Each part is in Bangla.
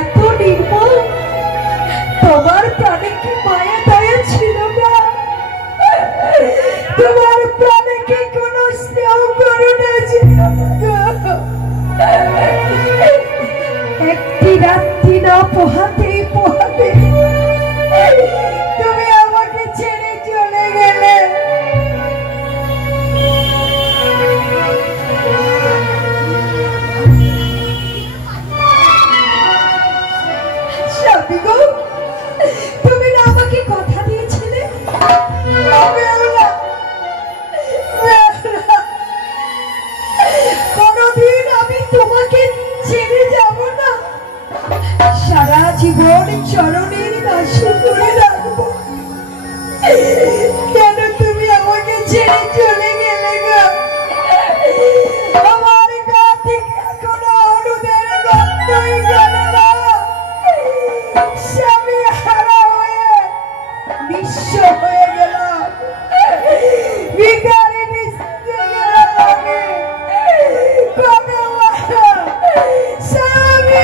এত নির্মল, তোমার প্রাণে কি মায়া দয়া ছিল না? তোমার প্রাণে কি কোনো স্নেহ করুণা ছিল না? একটি রাত্রি না পোহাতে পোহাতে তুমি আমাকে ছেড়ে চলে গেলে। স্বামী গো, তুমি না আমাকে কথা দিয়েছিলে কোনদিন আমি তোমাকে ছেড়ে যাব না, সারা জীবন চরণের দাসী করে রাখবো। কেন তুমি আমাকে ছেড়ে চলে গেলে গো? আমার গা থেকে এখনো হলুদের গন্ধই গেল না। স্বামী হারা হয়ে নিঃস্ব হয়ে গেলাম, ভিখারি নিঃস্ব গেলাম আমি। স্বামী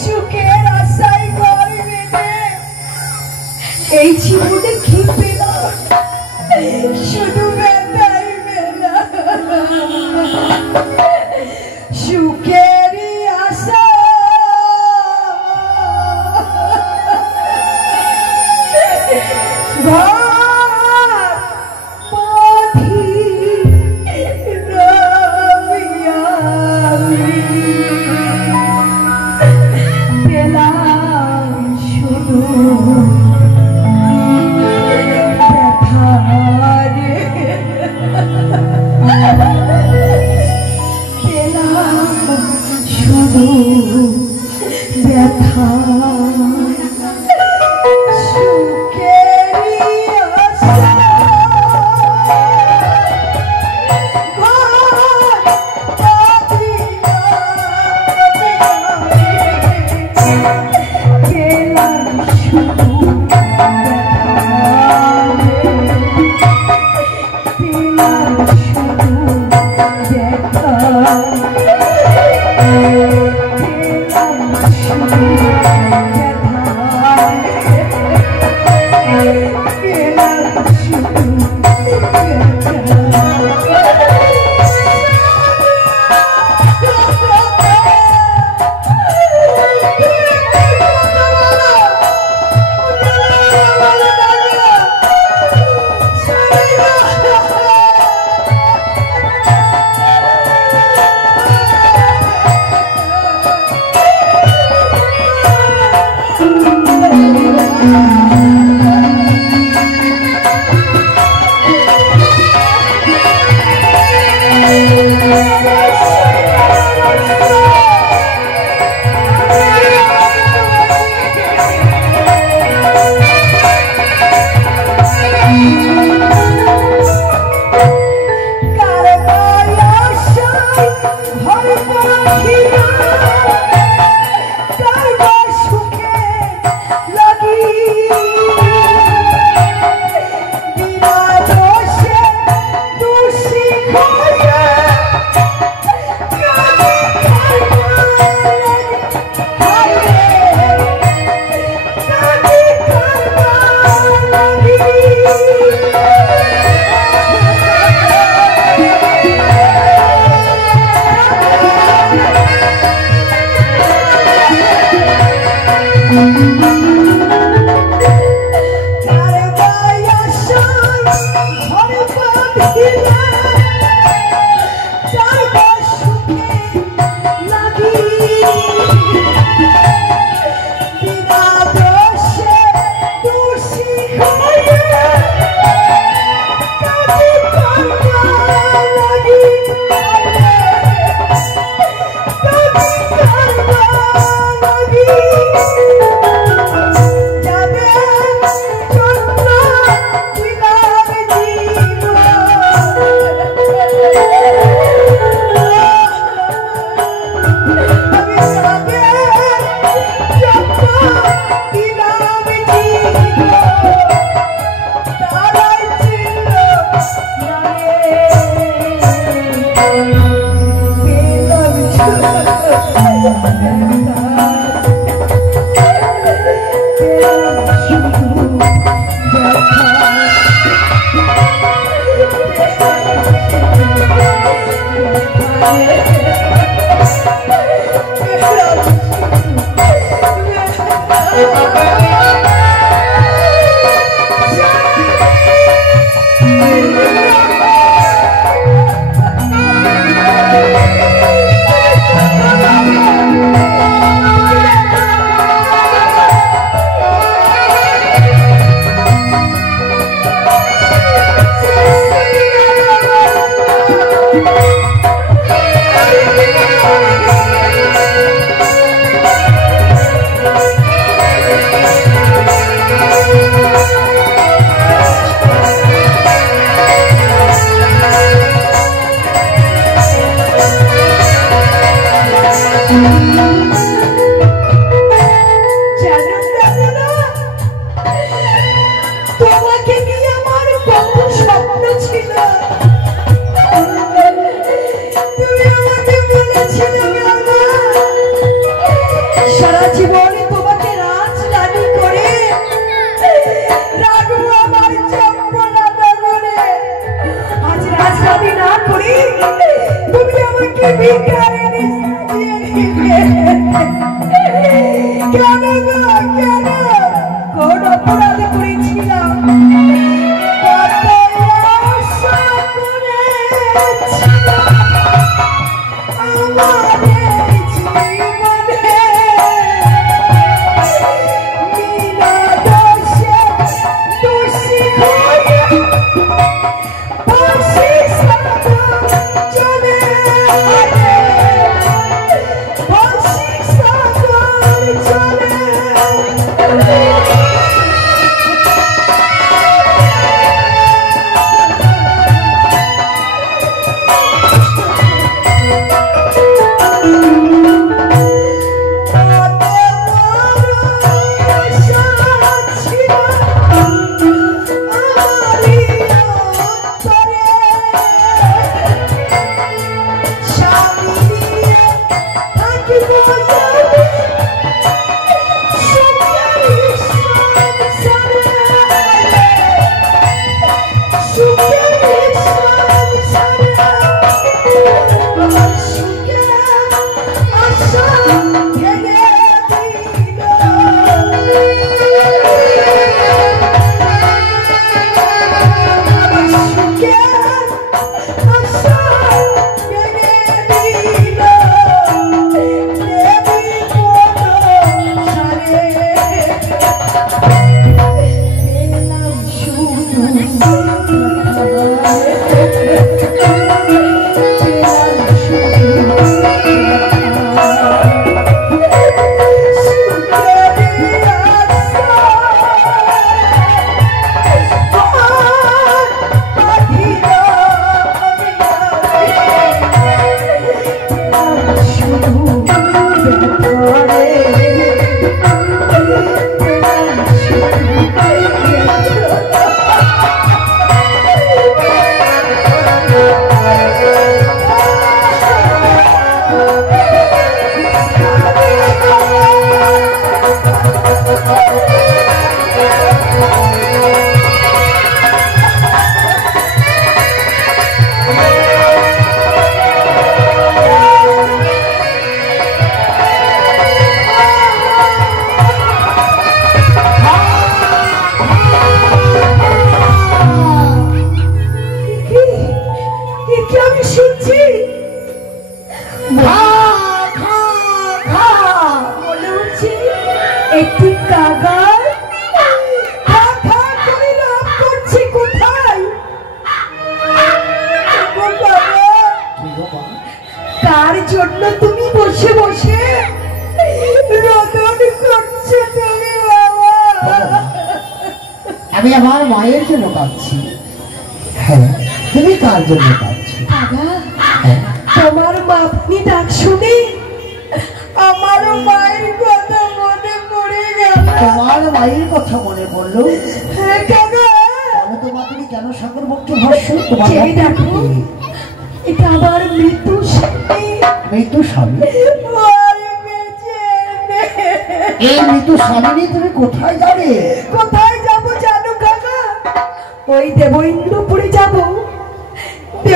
সুখের আশায় ঘর বেঁধে এই জীবনে কি পেলাম? শুধু ব্যথাই পেলাম। সুখেরই আশা ব্যথা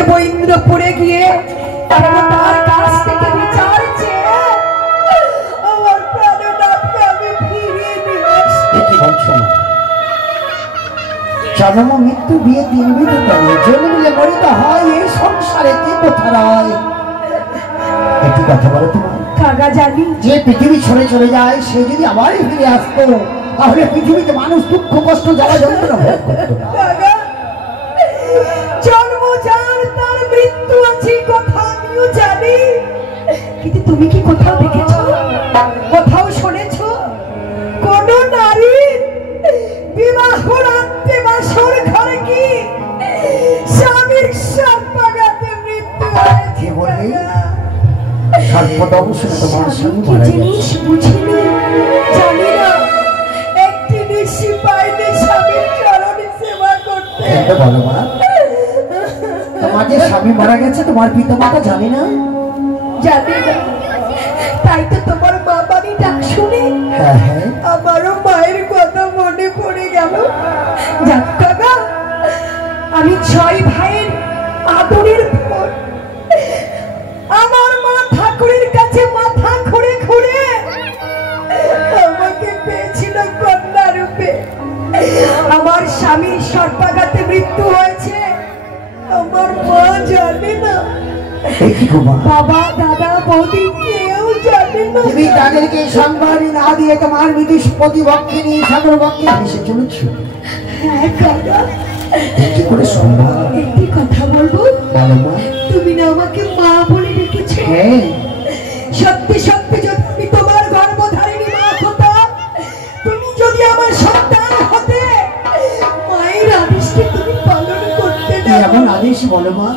দেব ইন্দ্রপুরে গিয়ে তার কাছ থেকে বিচার চেয়ে আমার প্রাণনাথকে আমি ফিরিয়ে নিয়ে আসবো। কি বলছো? জন্ম মৃত্যু বিয়ে দিন বিধি করে জন্মিলে মরিতে হয় এই সংসারে কি কথা রয়? একটি কথা বলো তোমার কাকা জানি যে পৃথিবী ছেড়ে চলে যায় সে যদি আবার ফিরে আসতো তাহলে পৃথিবীতে মানুষ দুঃখ কষ্ট জ্বালা যন্ত্রণা ভোগ করতো না। কাকা জন্ম যার তার মৃত্যু আছে কথা আমিও জানি, কিন্তু তুমি কি কোথাও দেখেছো, কোথাও শুনেছো কোন নারী বিবাহ রাত্রে বাসর ঘরে কি স্বামীর সর্পাঘাতে মৃত্যু হয়েছে? সর্বদংশে তোমার স্বামী মারা জিনিস বুঝিনি, জানি না একটি নিশি পাইনি স্বামীর চরণ সেবা করতে। বলো মা, তোমার যে স্বামী মারা গেছে তোমার পিতা মাতা জানি না? জানি না, তাই তো তোমার মা বাড়ি ডাক শুনে আমারও মায়ের কথা মনে পড়ে গেল। যাক কাকা, আমি 6 ভাইয়ের আদরের বোন, আমার মা ঠাকুরের কাছে মাথা খুঁড়ে খুঁড়ে আমাকে পেয়েছিল কন্যা রূপে। আমার স্বামীর সর্পাঘাতে মৃত্যু হয়েছে, আমার মা জানে না, বাবা দাদা বৌদি কেউ জানে না। তুমি তাদেরকে সম্মান না দিয়ে তোমার মৃত্যু প্রতিপক্ষে নিয়ে সাগর পক্ষে ভেসে চলেছ। হ্যাঁ কাকা, কি করে সম্ভব? একটি কথা বলবো? বলো মা। তুমি না আমাকে মা বলে ডেকেছো? হ্যাঁ। সত্যি সত্যি যদি আমি তোমার গর্ভধারিণী মা হতাম, তুমি যদি আমার সন্তান হতে, মায়ের আদেশকে তুমি পালন করতে না। এমন আদেশ বলো মা।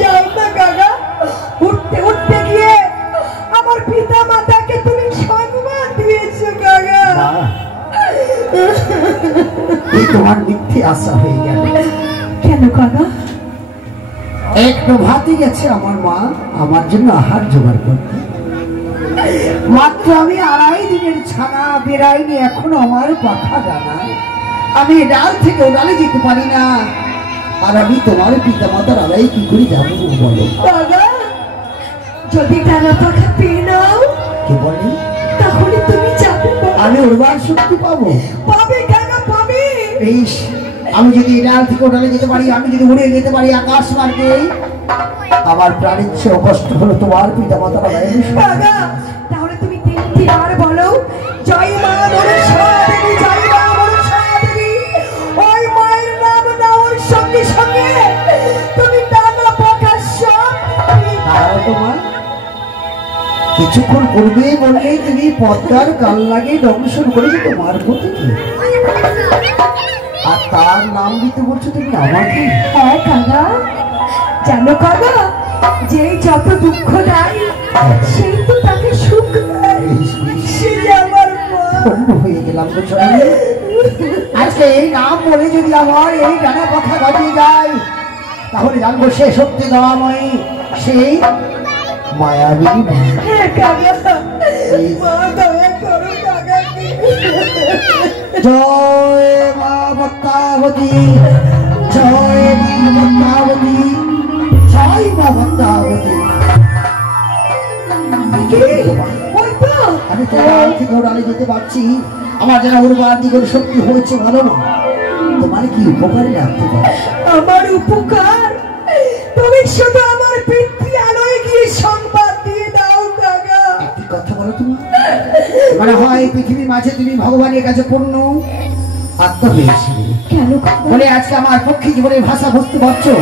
যাও না কাকা, উঠতে উঠতে গিয়ে আমার পিতা মাতাকে তুমি সম্মান দিয়েছো কাকা। এই তোমার মিথ্যে আশা হয়ে গেল। কেন কাকা? এক প্রভাতে গেছে আমার মা আমার জন্য আহার জোগাড় করতে, মাত্র আমি 2.5 দিনের ছানা বেড়াইনি, এখনো আমার পাখা ডানা, আমি ডাল থেকে ডালে যেতে পারি না, আর আমি তোমার পিতা মাতার আড়াই কি করে যাবো বলো? কাকা, যদি ডানা পাখা পেয়ে নাও, কি বলি, তাহলে তুমি যাবে, আমি উড়বার শক্তি পাবো। পাবে কেন পাবে? বেশ, আমি যদি ডাল থেকে ডালে যেতে পারি, আমি যদি উড়ে যেতে পারি আকাশ মার্গে, আমার প্রাণের চেয়ে কষ্ট হলো তোমার পিতা মাতার আড়াই। কাকা, তাহলে তুমি 3বার বলো, জয় মা মনসা দেবী, জয় মা মনসা দেবী। ওই মায়ের নাম নেওয়ার সঙ্গে সঙ্গে তুমি ডানা পাখা সব তোমার কিছুক্ষণ পূর্বে বললেই তুমি পদ্মার কাল লাগে দংশন করেছো তোমার প্রতি, আর তার নাম দিতে বলছো তুমি আমাকে? হ্যাঁ কাকা, জানো কাকা, যে যত দুঃখ দেয় সেই তো তাকে সুখ দেয়, সে আমার মা। ধন্য হয়ে গেলাম তো চলে। আজকে এই নাম বলে যদি আমার এই ডানা পাখা বাজিয়ে যায়, তাহলে জানবো সে সত্যি দয়াময়ী, সেই মায়াবী মা। হ্যাঁ কাকা, মা দয়া করো কাকাকে। জয় মা ভক্তাবতী, জয় মা ভক্তাবতী, জয় মা ভক্তাবতী। আমি তোমার থেকে ওড়ালে যেতে পারছি, আমার যারা উড়বার দিকের শক্তি হয়েছে ভালো না, তোমার কি উপকারে রাখতে পারে? আমার উপকার? তুমি শুধু আমার পিতৃ আলোয় গিয়ে সংবাদ দিয়ে দাও কাকা। একটি কথা বলো তোমার, মনে হয় পৃথিবীর মাঝে তুমি ভগবানের কাছে পূর্ণ আত্মা হয়েছিলে। কেন বলে আজকে আমার পক্ষে জীবনের ভাষা বুঝতে পারছো?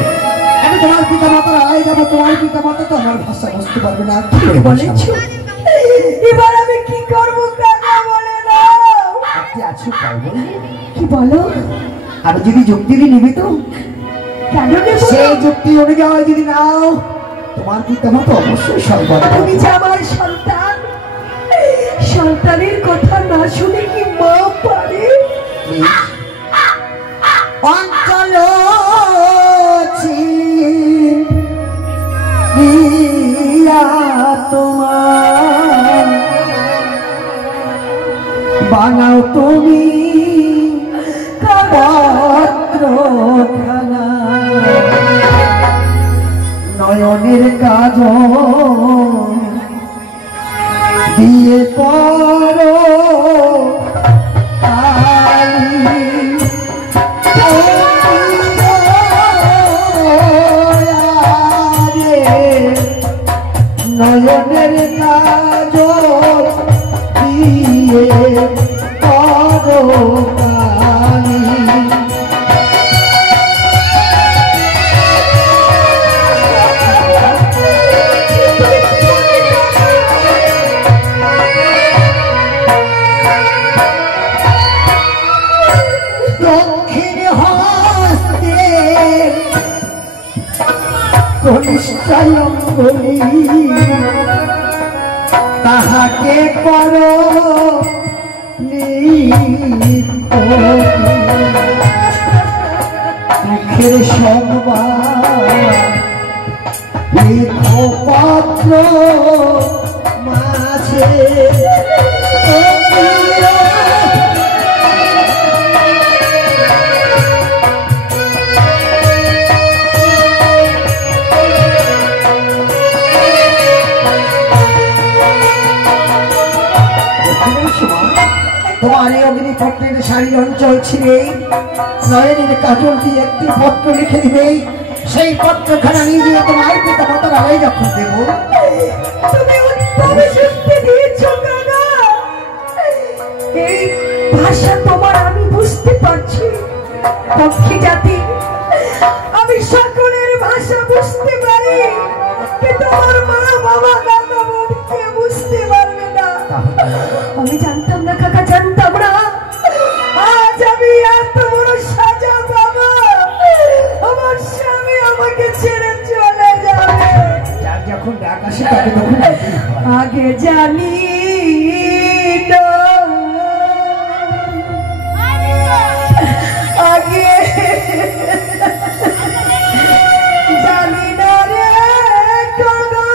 আমি তোমার পিতা মাতার আড়াই যাবো, তোমার পিতা মাতা তো আমার ভাষা বুঝতে পারবে না। কি করে বলেছো? এবার আমি কি করবো কাকা বলে দাও। আপনি আছো তাই বলে কি বলো? আমি যদি যুক্তি দিই নিবি তো? কেন নেব? সেই যুক্তি অনুযায়ী যদি নাও, তোমার পিতা মাতা অবশ্যই সর্বদা। তুমি যে আমার সন্তান, সন্তানের কথা না শুনে কি মা পারে? অঞ্চল তোমার বানাও তুমি পত্র খানা, নয়নের কাজ দিয়ে করো নয়নের কাজ দিয়ে করো দক্ষিণ হস্তে কনিষ্ঠায়ঙ্গলি তাহাকে করো দুঃখের সংবাদ লেখো পত্র মাঝে তোমার এই অগ্নিপত্রের শাড়ির অঞ্চল ছিঁড়ে নয়নের কাজল দিয়ে একটি পত্র লিখে দিবে। সেই পত্রখানা নিয়ে গিয়ে তোমার পিতা মাতার আড়াই যখন দেব। তুমি উত্তম শক্তি দিয়েছ কাকা। এই ভাষা তোমার আমি বুঝতে পারছি। পক্ষী জাতি আমি সকলের ভাষা বুঝতে পারি, কিন্তু আমার মা বাবা দাদা বোন কে বুঝতে পারবে না। আমি জানতাম না কাকা, জানতাম না আজ আমি এত বড় সাজা বাবা। আমার স্বামী আমাকে ছেড়ে চলে যাবে। যখন ডাক আসে তাকে তখন আগে জানি না, আগে জানি না রে কাকা।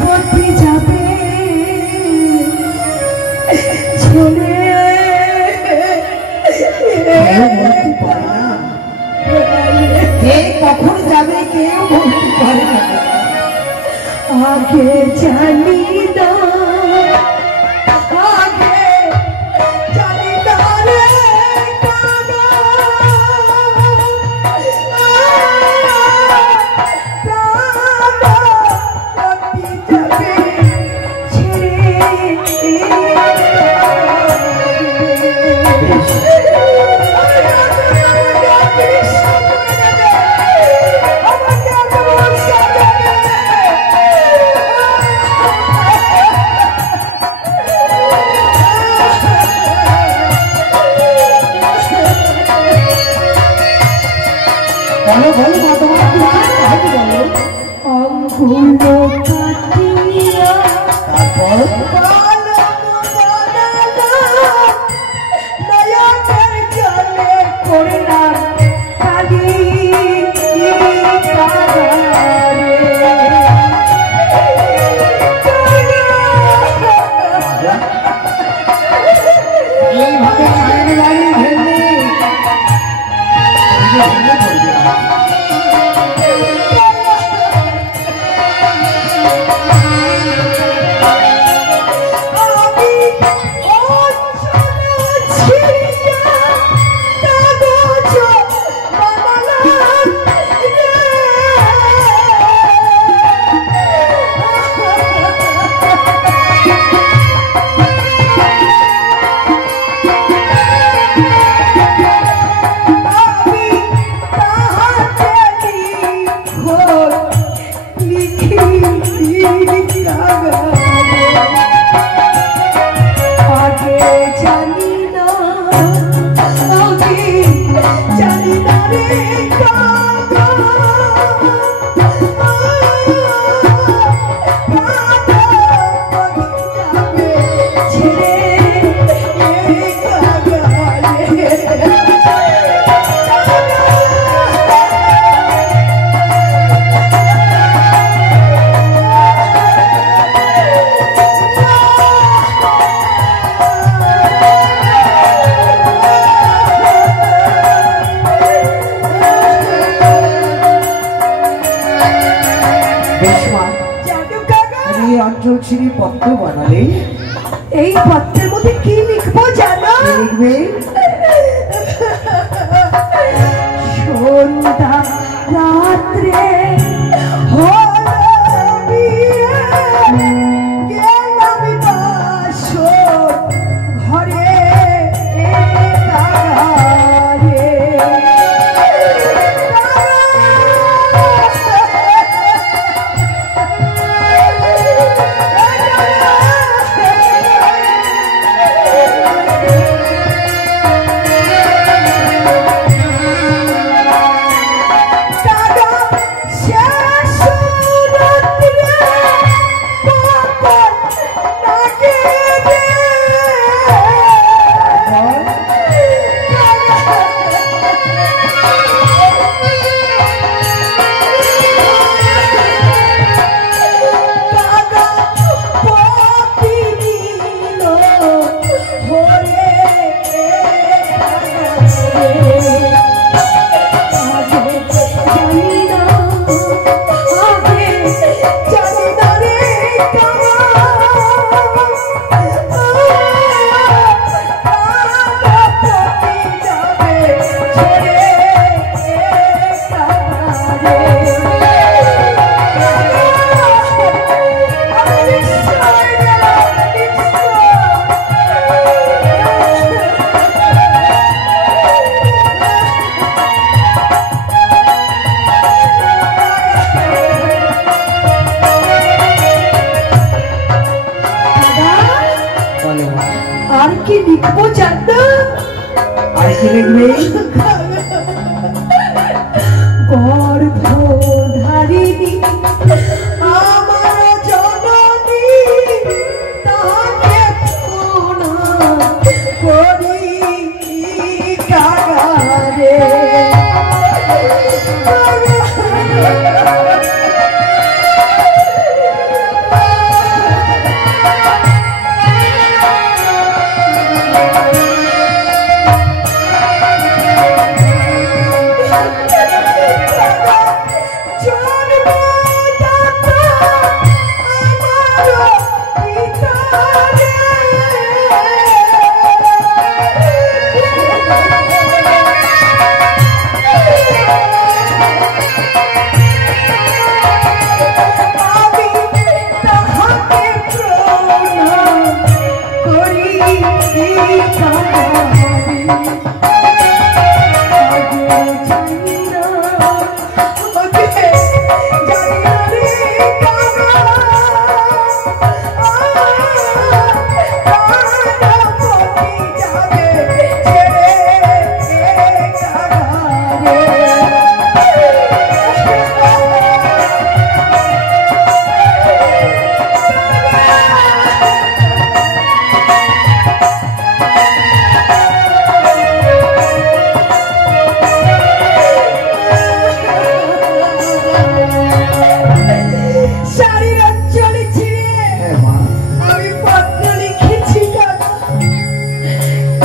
পথে যাবে চলে কে কখন যাবে কেউ বলতে পারে না। আগে জানি না, আগে জানি না রে কাকা। যাবে ছেড়ে পত্র বানালে এই পত্রের মধ্যে কি লিখবো জানো? লিখবে সন্ধ্যা রাত্রে হলো বিয়ে, গেলাম বাসর ঘরে কারারে। আর কি লিখবো জানো? আর কি লিখবে? গর্ভধারিণী আমার জননী, তাকে প্রণাম করি কারারে।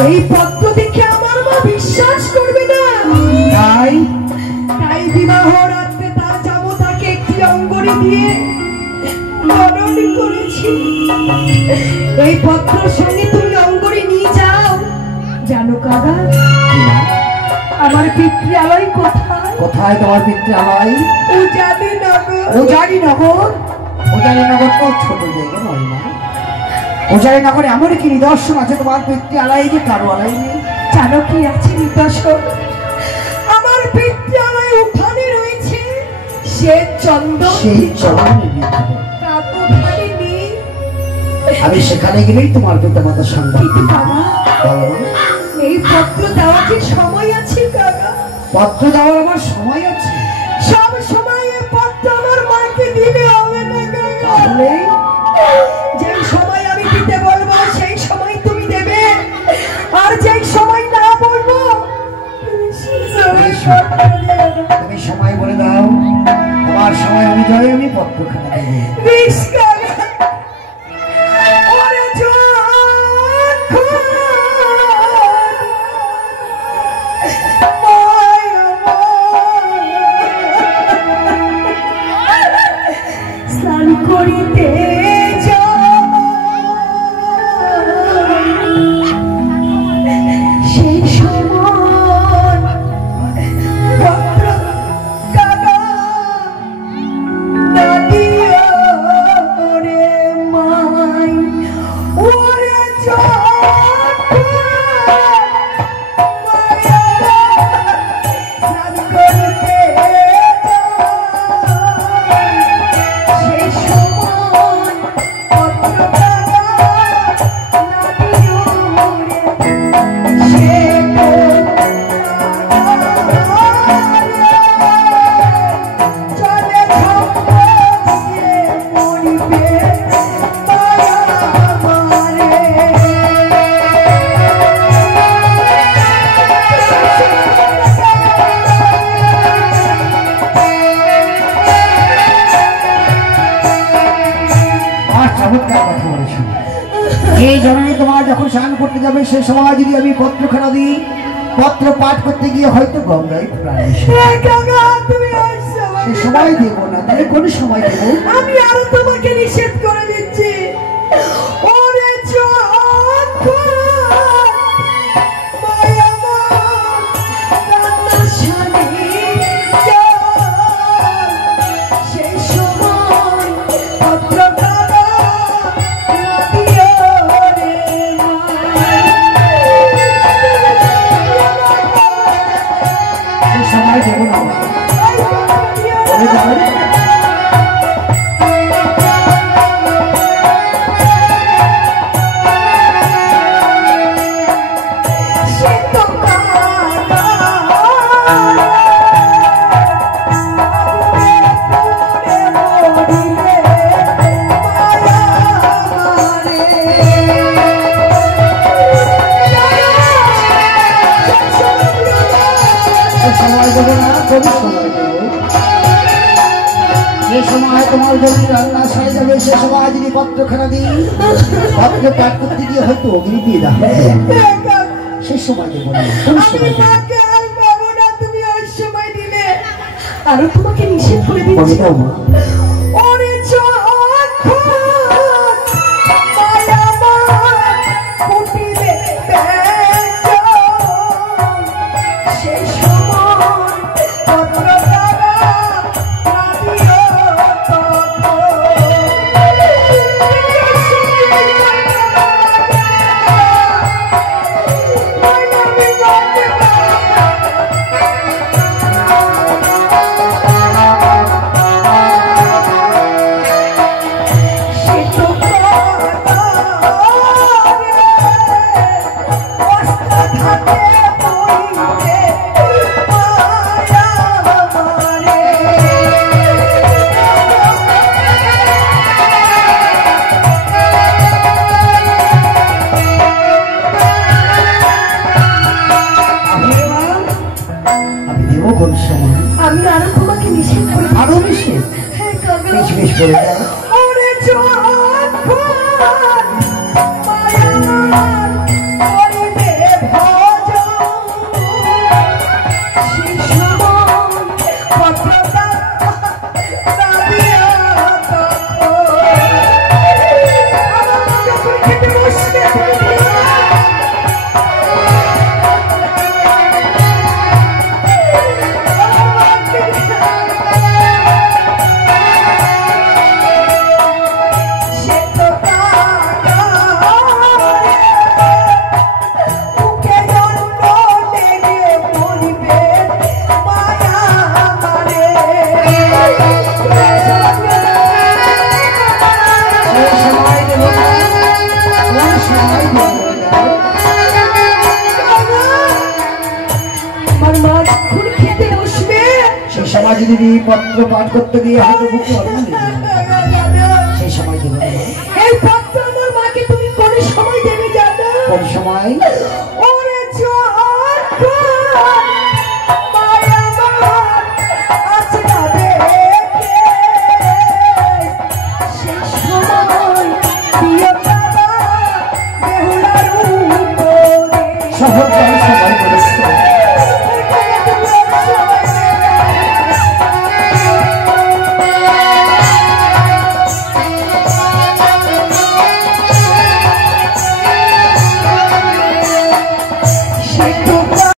এই পত্র দেখে আমার মা বিশ্বাস করবে না, তাই বিবাহ রাত্রে তার জামতাকে একটি অঙ্গরি দিয়ে বরণ করেছি। এই পত্রের সঙ্গে তুমি অঙ্গরি নিয়ে যাও। জানো কাকা, আমার পিতৃালয় কোথায়? কোথায় তোমার পিতৃালয়? উজানিনগর। উজানিনগর? উজানিনগর তো ছোট জায়গা নয় মা। উজানিনগরে এমন কি নিদর্শন আছে তোমার পিতৃালয় যে কারো আলাই নেই? জানো কি আছে নিদর্শন? আমার পিতৃালয় উঠানে রয়েছে শ্বেত চন্দন। আমি সেখানে গেলেই তোমার পিতা মাতার সঙ্গে এই পত্র দেওয়ার কি সময় আছে কাকা? পত্র দেওয়ার আমার সময় আছে? সব সময় পত্র আমার মাকে দিলে হবে না কাকা। যে সময় আমি দিতে বলবো সেই সময় তুমি দেবে, আর যে সময় না বলবো তুমি সময় বলে দাও, তোমার সময় অনুযায়ী আমি পত্রখানা দেবো। স্নান করিতে যাও শোনো, এই জন্যই তোমার যখন স্নান করতে যাবে সে সময় যদি আমি পত্রখানা দিই, পত্র পাঠ করতে গিয়ে হয়তো গঙ্গায় প্রাণ এসে সে সময় দেবো না, তাহলে কোন সময় দেবো? আমি আরো তোমাকে নিষেধ করে দিচ্ছি। ওরে তোমার যদি রান্না সারে যাবে সে সময় যদি পত্রখানা দিই, পত্র পাঠ করতে গিয়ে হয়তো অগ্নি দিয়ে দাও, সে সময় দেবো না, কোন সময় দেবো? তুমি ওই সময় দিলে আরো তোমাকে নিষেধ করে দিচ্ছি। আমি আরো তোমাকে নিষেধ করে আরো নিষেধ? হ্যাঁ কাকা, বেশ করে দাও। ওরে জোয়ান মায়ার করিবে ভজন, সেই সময় পত্রটা দাবিয়া তখন আমার যখন খেতে বসবে যদি পত্র পাঠ করতে গিয়ে হয়তো বুকে অগ্নি লেগে যায়, সেই সময় দেবো না। এই পত্র আমার মাকে তুমি কোন সময় দেবে জানো? কোন সময়? ওরে জোয়ান মায়া আমার আছে না দেখে, সেই সময় প্রিয় বাবা বেহুলার উপরে